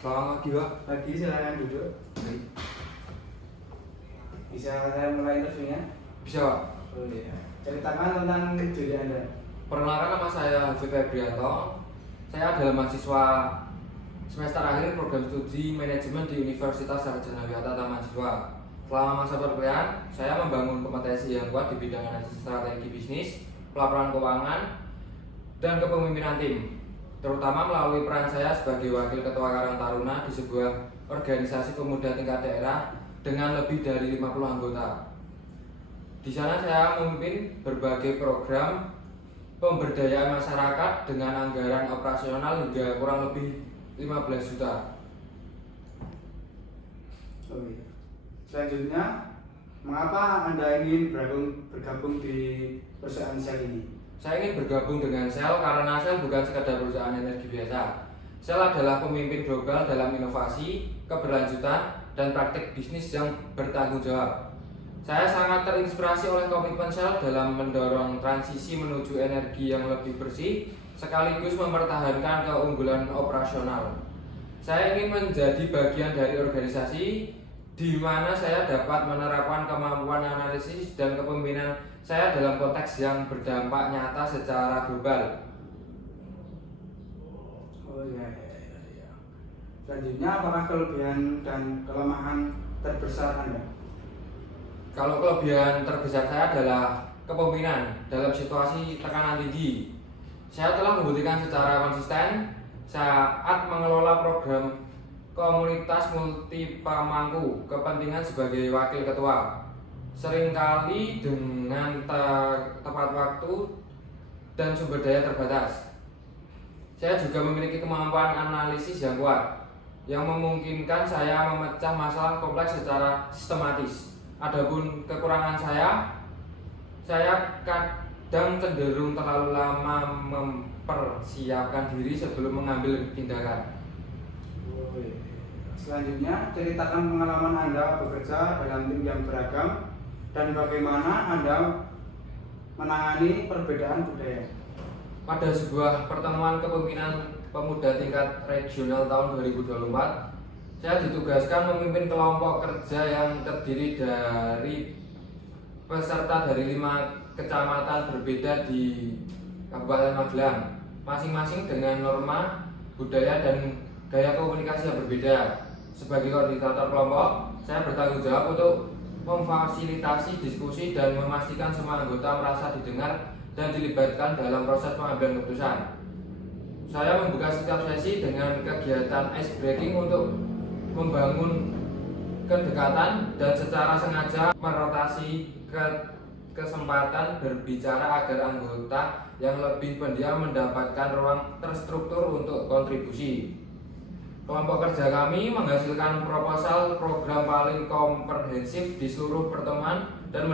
Selamat pagi, Pak. Pagi, silakan duduk. Baik. Bisa saya mulai interviewnya? Bisa, Pak. Oh iya. Ceritakan tentang diri Anda. Perkenalkan, nama saya Alfi Febrianto. Saya adalah mahasiswa semester akhir program studi manajemen di Universitas Sarjana Wiyata Taman-Siswa. Selama masa perkuliahan, saya membangun kompetensi yang kuat di bidang analisis strategi bisnis, pelaporan keuangan, dan kepemimpinan tim, terutama melalui peran saya sebagai Wakil Ketua Karang Taruna di sebuah organisasi pemuda tingkat daerah dengan lebih dari 50 anggota. Di sana saya memimpin berbagai program pemberdayaan masyarakat dengan anggaran operasional hingga kurang lebih 15 juta. Oh iya. Selanjutnya, mengapa Anda ingin bergabung di perusahaan Shell ini? Saya ingin bergabung dengan Shell karena Shell bukan sekadar perusahaan energi biasa. Shell adalah pemimpin global dalam inovasi, keberlanjutan, dan praktik bisnis yang bertanggung jawab. Saya sangat terinspirasi oleh komitmen Shell dalam mendorong transisi menuju energi yang lebih bersih, sekaligus mempertahankan keunggulan operasional. Saya ingin menjadi bagian dari organisasi di mana saya dapat menerapkan kemampuan analisis dan kepemimpinan saya dalam konteks yang berdampak nyata secara global. Oh iya. Selanjutnya, apakah kelebihan dan kelemahan terbesar Anda? Kalau kelebihan terbesar saya adalah kepemimpinan dalam situasi tekanan tinggi. Saya telah membuktikan secara konsisten saat mengelola program komunitas multi pemangku kepentingan sebagai wakil ketua, seringkali dengan tepat waktu dan sumber daya terbatas. Saya juga memiliki kemampuan analisis yang kuat yang memungkinkan saya memecah masalah kompleks secara sistematis. Adapun kekurangan saya kadang cenderung terlalu lama mempersiapkan diri sebelum mengambil tindakan. Oh iya. Selanjutnya, ceritakan pengalaman Anda bekerja dalam tim yang beragam dan bagaimana Anda menangani perbedaan budaya. Pada sebuah pertemuan kepemimpinan pemuda tingkat regional tahun 2024, saya ditugaskan memimpin kelompok kerja yang terdiri dari peserta dari 5 kecamatan berbeda di Kabupaten Magelang, masing-masing dengan norma, budaya, dan gaya komunikasi yang berbeda. Sebagai koordinator kelompok, saya bertanggung jawab untuk memfasilitasi diskusi dan memastikan semua anggota merasa didengar dan dilibatkan dalam proses pengambilan keputusan. Saya membuka setiap sesi dengan kegiatan ice breaking untuk membangun kedekatan dan secara sengaja merotasi kesempatan berbicara agar anggota yang lebih pendiam mendapatkan ruang terstruktur untuk kontribusi. Kelompok kerja kami menghasilkan proposal program paling komprehensif di seluruh pertemuan dan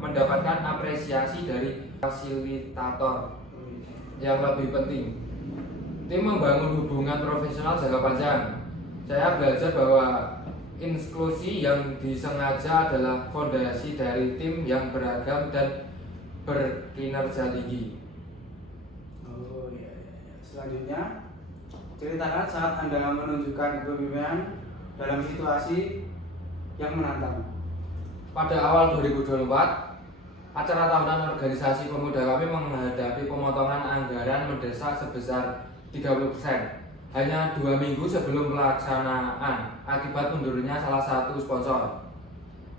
mendapatkan apresiasi dari fasilitator. Yang lebih penting, tim membangun hubungan profesional jangka panjang. Saya belajar bahwa inklusi yang disengaja adalah fondasi dari tim yang beragam dan berkinerja tinggi. Oh iya. Selanjutnya, ceritakan saat Anda menunjukkan kepemimpinan dalam situasi yang menantang. Pada awal 2024, acara tahunan organisasi pemuda kami menghadapi pemotongan anggaran mendesak sebesar 30%. Hanya 2 minggu sebelum pelaksanaan akibat mundurnya salah satu sponsor.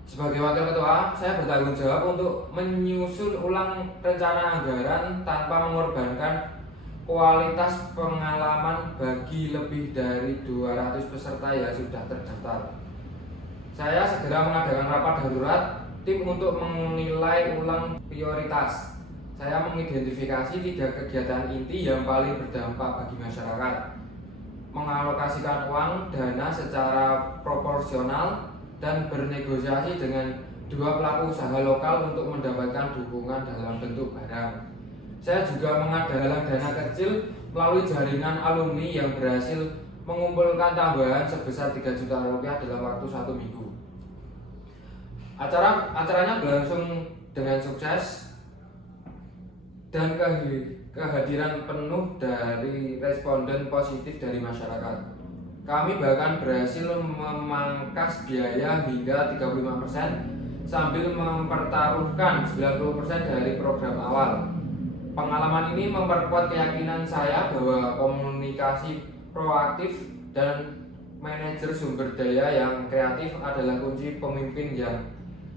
Sebagai wakil ketua, saya bertanggung jawab untuk menyusun ulang rencana anggaran tanpa mengorbankan kualitas pengalaman bagi lebih dari 200 peserta yang sudah terdaftar. Saya segera mengadakan rapat darurat tim untuk menilai ulang prioritas. Saya mengidentifikasi 3 kegiatan inti yang paling berdampak bagi masyarakat, mengalokasikan uang dana secara proporsional, dan bernegosiasi dengan 2 pelaku usaha lokal untuk mendapatkan dukungan dalam bentuk barang. Saya juga menggalang dana kecil melalui jaringan alumni yang berhasil mengumpulkan tambahan sebesar 3 juta rupiah dalam waktu 1 minggu. Acaranya berlangsung dengan sukses dan kehadiran penuh dari responden positif dari masyarakat. Kami bahkan berhasil memangkas biaya hingga 35% sambil mempertaruhkan 90% dari program awal. Pengalaman ini memperkuat keyakinan saya bahwa komunikasi proaktif dan manajer sumber daya yang kreatif adalah kunci pemimpin yang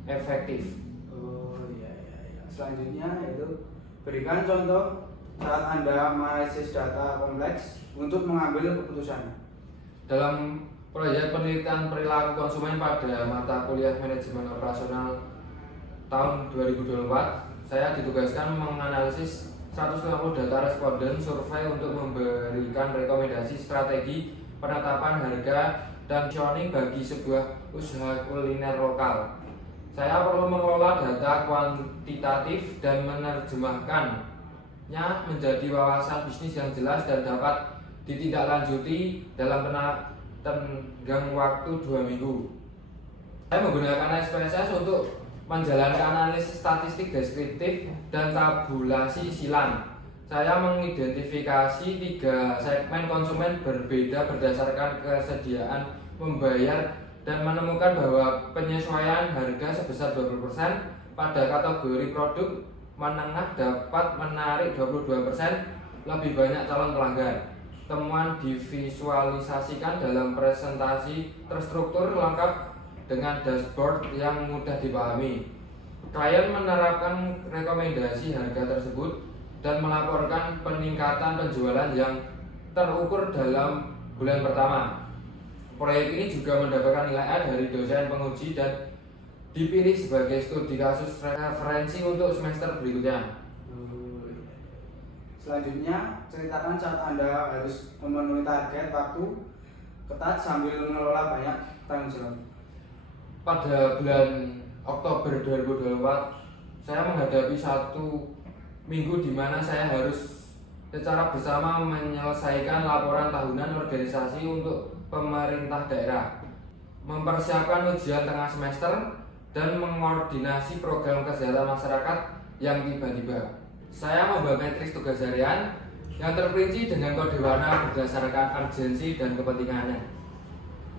efektif. Oh iya. Selanjutnya yaitu berikan contoh saat Anda menganalisis data kompleks untuk mengambil keputusan. Dalam proyek penelitian perilaku konsumen pada mata kuliah manajemen operasional tahun 2024, saya ditugaskan menganalisis 150 data responden survei untuk memberikan rekomendasi strategi penetapan harga dan positioning bagi sebuah usaha kuliner lokal. Saya perlu mengelola data kuantitatif dan menerjemahkannya menjadi wawasan bisnis yang jelas dan dapat ditindaklanjuti dalam tenggang waktu 2 minggu. Saya menggunakan SPSS untuk menjalankan analisis statistik deskriptif dan tabulasi silang. Saya mengidentifikasi 3 segmen konsumen berbeda berdasarkan kesediaan membayar dan menemukan bahwa penyesuaian harga sebesar 20% pada kategori produk menengah dapat menarik 22% lebih banyak calon pelanggan. Temuan divisualisasikan dalam presentasi terstruktur lengkap dengan dashboard yang mudah dipahami. Klien menerapkan rekomendasi harga tersebut dan melaporkan peningkatan penjualan yang terukur dalam bulan pertama. Proyek ini juga mendapatkan nilai A dari dosen penguji dan dipilih sebagai studi kasus referensi untuk semester berikutnya. Selanjutnya, ceritakan saat Anda harus memenuhi target waktu ketat sambil mengelola banyak tanggung jawab. Pada bulan Oktober 2024, saya menghadapi 1 minggu di mana saya harus secara bersama menyelesaikan laporan tahunan organisasi untuk pemerintah daerah, mempersiapkan ujian tengah semester, dan mengkoordinasi program kesehatan masyarakat yang tiba-tiba. Saya membagi matriks tugas harian yang terperinci dengan kode warna berdasarkan urgensi dan kepentingannya.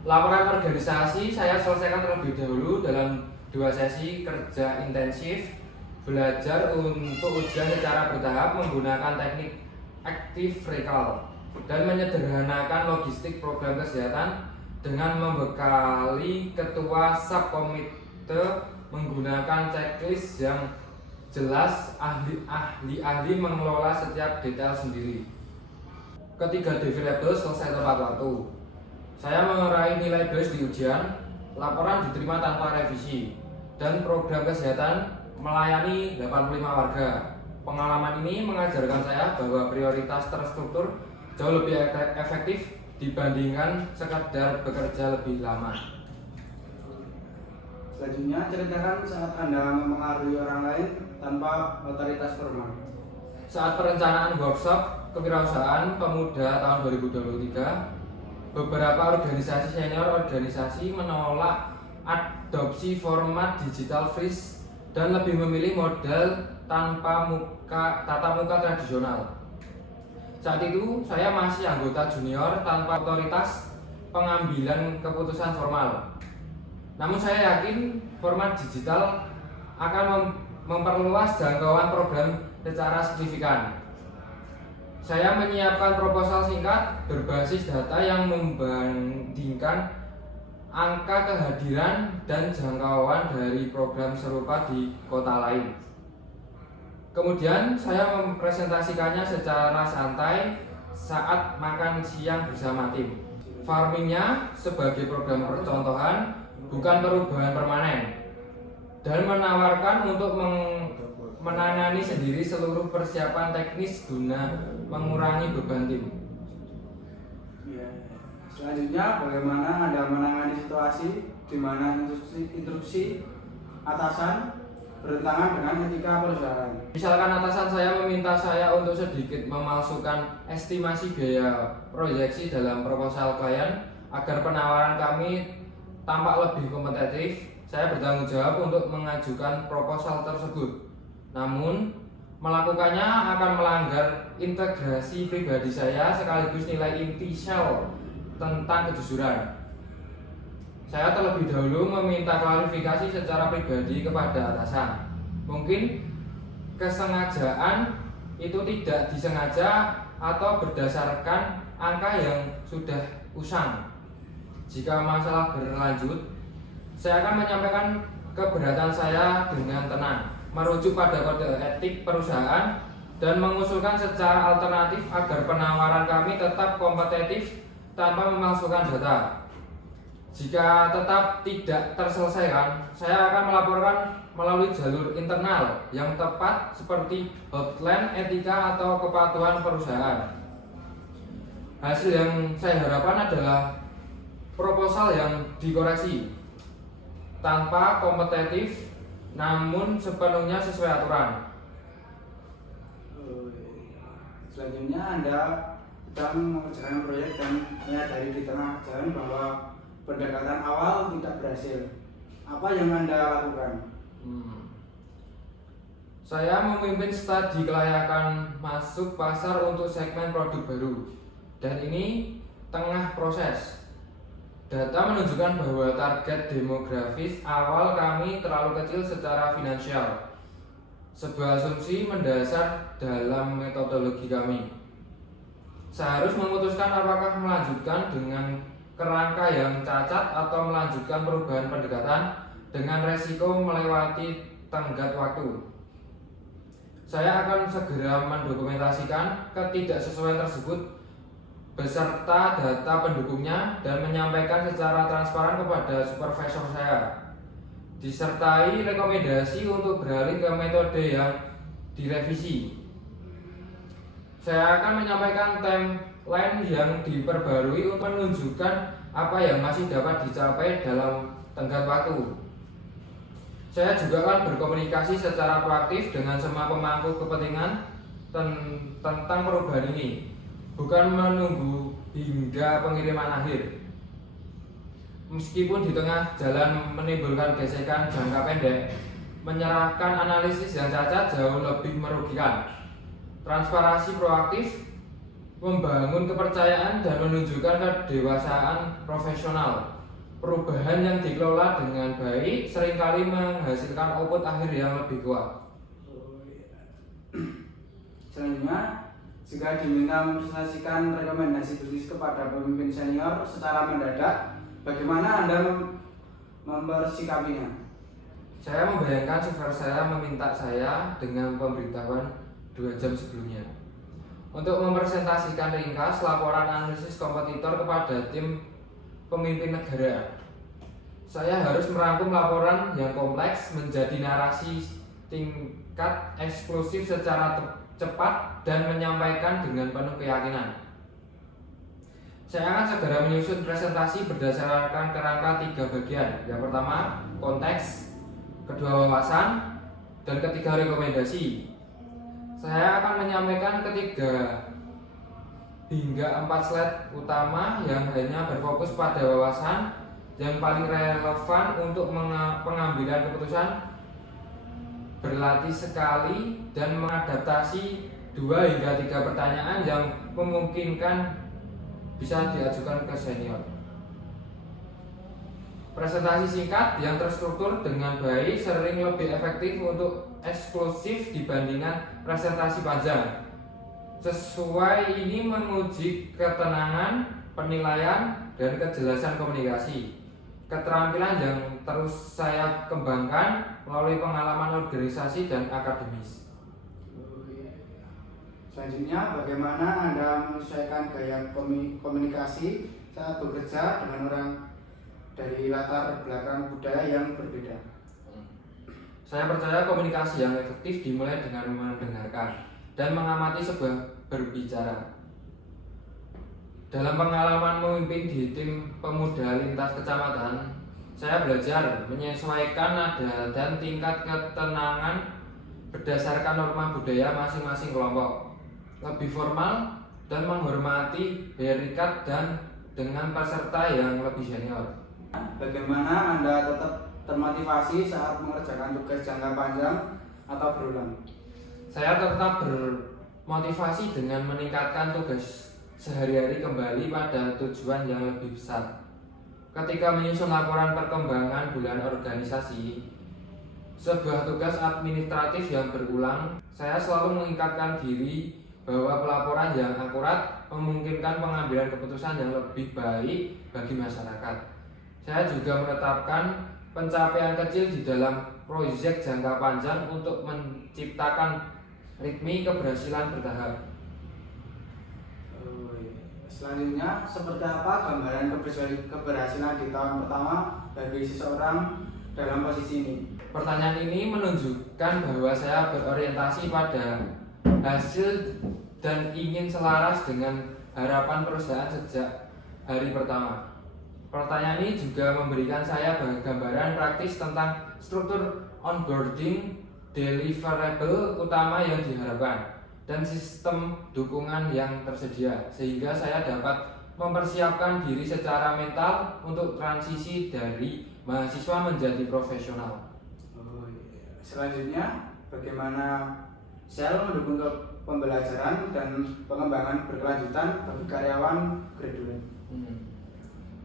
Laporan organisasi saya selesaikan terlebih dahulu dalam 2 sesi kerja intensif, belajar untuk ujian secara bertahap menggunakan teknik active recall, dan menyederhanakan logistik program kesehatan dengan membekali ketua subkomite menggunakan checklist yang jelas. Ahli mengelola setiap detail sendiri. Ketiga deliverables selesai tepat waktu. Saya meraih nilai plus di ujian, laporan diterima tanpa revisi, dan program kesehatan melayani 85 warga. Pengalaman ini mengajarkan saya bahwa prioritas terstruktur jauh lebih efektif dibandingkan sekadar bekerja lebih lama. Selanjutnya, ceritakan saat Anda mempengaruhi orang lain tanpa otoritas formal. Saat perencanaan workshop kewirausahaan pemuda tahun 2023, beberapa organisasi senior organisasi menolak adopsi format digital freeze dan lebih memilih model tatap muka tradisional. Saat itu saya masih anggota junior tanpa otoritas pengambilan keputusan formal. Namun saya yakin format digital akan memperluas jangkauan program secara signifikan. Saya menyiapkan proposal singkat berbasis data yang membandingkan angka kehadiran dan jangkauan dari program serupa di kota lain. Kemudian saya mempresentasikannya secara santai saat makan siang bersama tim. Farmingnya sebagai program percontohan, bukan perubahan permanen, dan menawarkan untuk menangani sendiri seluruh persiapan teknis guna mengurangi beban tim. Selanjutnya, bagaimana Anda menangani situasi di mana instruksi atasan bertentangan dengan etika perusahaan? Misalkan atasan saya meminta saya untuk sedikit memalsukan estimasi biaya proyeksi dalam proposal klien agar penawaran kami tampak lebih kompetitif, saya bertanggung jawab untuk mengajukan proposal tersebut. Namun, melakukannya akan melanggar integrasi pribadi saya sekaligus nilai inti Shell tentang kejujuran. Saya terlebih dahulu meminta klarifikasi secara pribadi kepada atasan. Mungkin kesengajaan itu tidak disengaja atau berdasarkan angka yang sudah usang. Jika masalah berlanjut, saya akan menyampaikan keberatan saya dengan tenang, merujuk pada kode etik perusahaan dan mengusulkan secara alternatif agar penawaran kami tetap kompetitif tanpa memalsukan data. Jika tetap tidak terselesaikan, saya akan melaporkan melalui jalur internal yang tepat seperti hotline etika atau kepatuhan perusahaan. Hasil yang saya harapkan adalah proposal yang dikoreksi tanpa kompetitif namun sepenuhnya sesuai aturan. Selanjutnya Anda sedang mengerjakan proyek dan menyadari di tengah jalan bahwa pendekatan awal tidak berhasil. Apa yang Anda lakukan? Saya memimpin studi kelayakan masuk pasar untuk segmen produk baru, dan ini tengah proses. Data menunjukkan bahwa target demografis awal kami terlalu kecil secara finansial. Sebuah asumsi mendasar dalam metodologi kami. Saya harus memutuskan apakah melanjutkan dengan kerangka yang cacat atau melanjutkan perubahan pendekatan dengan resiko melewati tenggat waktu. Saya akan segera mendokumentasikan ketidaksesuaian tersebut beserta data pendukungnya dan menyampaikan secara transparan kepada supervisor saya, disertai rekomendasi untuk beralih ke metode yang direvisi. Saya akan menyampaikan timeline yang diperbarui untuk menunjukkan apa yang masih dapat dicapai dalam tenggat waktu. Saya juga akan berkomunikasi secara proaktif dengan semua pemangku kepentingan tentang perubahan ini, bukan menunggu hingga pengiriman akhir. Meskipun di tengah jalan menimbulkan gesekan jangka pendek, menyerahkan analisis yang cacat jauh lebih merugikan. Transparansi proaktif, membangun kepercayaan dan menunjukkan kedewasaan profesional. Perubahan yang dikelola dengan baik seringkali menghasilkan output akhir yang lebih kuat. Selanjutnya, jika diminta mempresentasikan rekomendasi bisnis kepada pemimpin senior secara mendadak, bagaimana Anda mempersikapinya? Saya membayangkan supervisor saya meminta saya dengan pemberitahuan 2 jam sebelumnya untuk mempresentasikan ringkas laporan analisis kompetitor kepada tim pemimpin negara. Saya harus merangkum laporan yang kompleks menjadi narasi tingkat eksklusif secara cepat dan menyampaikan dengan penuh keyakinan. Saya akan segera menyusun presentasi berdasarkan kerangka 3 bagian. Yang pertama, konteks, kedua wawasan, dan ketiga rekomendasi. Saya akan menyampaikan 3 hingga 4 slide utama yang hanya berfokus pada wawasan yang paling relevan untuk pengambilan keputusan, berlatih sekali, dan mengadaptasi 2 hingga 3 pertanyaan yang memungkinkan bisa diajukan ke senior. Presentasi singkat yang terstruktur dengan baik sering lebih efektif untuk eksklusif dibandingkan presentasi panjang. Sesuai ini menguji ketenangan, penilaian, dan kejelasan komunikasi. Keterampilan yang terus saya kembangkan melalui pengalaman organisasi dan akademis. Selanjutnya, bagaimana Anda menyesuaikan gaya komunikasi saat bekerja dengan orang dari latar belakang budaya yang berbeda? Saya percaya komunikasi yang efektif dimulai dengan mendengarkan dan mengamati sebab berbicara. Dalam pengalaman memimpin di tim pemuda lintas kecamatan, saya belajar menyesuaikan nada dan tingkat ketenangan berdasarkan norma budaya masing-masing kelompok, lebih formal dan menghormati berikat dan dengan peserta yang lebih senior. Bagaimana Anda tetap termotivasi saat mengerjakan tugas jangka panjang atau berulang? Saya tetap bermotivasi dengan meningkatkan tugas sehari-hari kembali pada tujuan yang lebih besar. Ketika menyusun laporan perkembangan bulan organisasi, sebuah tugas administratif yang berulang, saya selalu mengingatkan diri bahwa pelaporan yang akurat memungkinkan pengambilan keputusan yang lebih baik bagi masyarakat. Saya juga menetapkan pencapaian kecil di dalam proyek jangka panjang untuk menciptakan ritme keberhasilan bertahap. Selanjutnya, seperti apa gambaran keberhasilan di tahun pertama bagi seseorang dalam posisi ini? Pertanyaan ini menunjukkan bahwa saya berorientasi pada hasil dan ingin selaras dengan harapan perusahaan sejak hari pertama. Pertanyaan ini juga memberikan saya gambaran praktis tentang struktur onboarding, deliverable utama yang diharapkan, dan sistem dukungan yang tersedia, sehingga saya dapat mempersiapkan diri secara mental untuk transisi dari mahasiswa menjadi profesional. Selanjutnya, bagaimana Shell mendukung pembelajaran dan pengembangan berkelanjutan bagi karyawan graduate?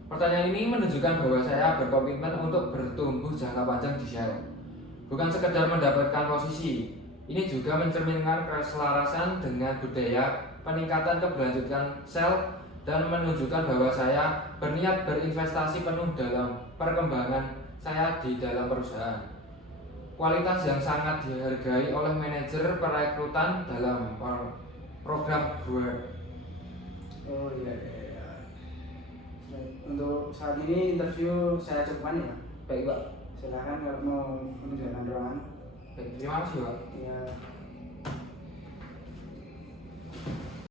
Pertanyaan ini menunjukkan bahwa saya berkomitmen untuk bertumbuh jangka panjang di Shell, bukan sekedar mendapatkan posisi. Ini juga mencerminkan keselarasan dengan budaya peningkatan keberlanjutan Shell dan menunjukkan bahwa saya berniat berinvestasi penuh dalam perkembangan saya di dalam perusahaan. Kualitas yang sangat dihargai oleh manajer perekrutan dalam program Grow. Untuk saat ini interview saya cukupkan ya. Baik Pak. Silakan kalau mau menunjukkan ruangan. Baik, terima kasih Pak. Ya.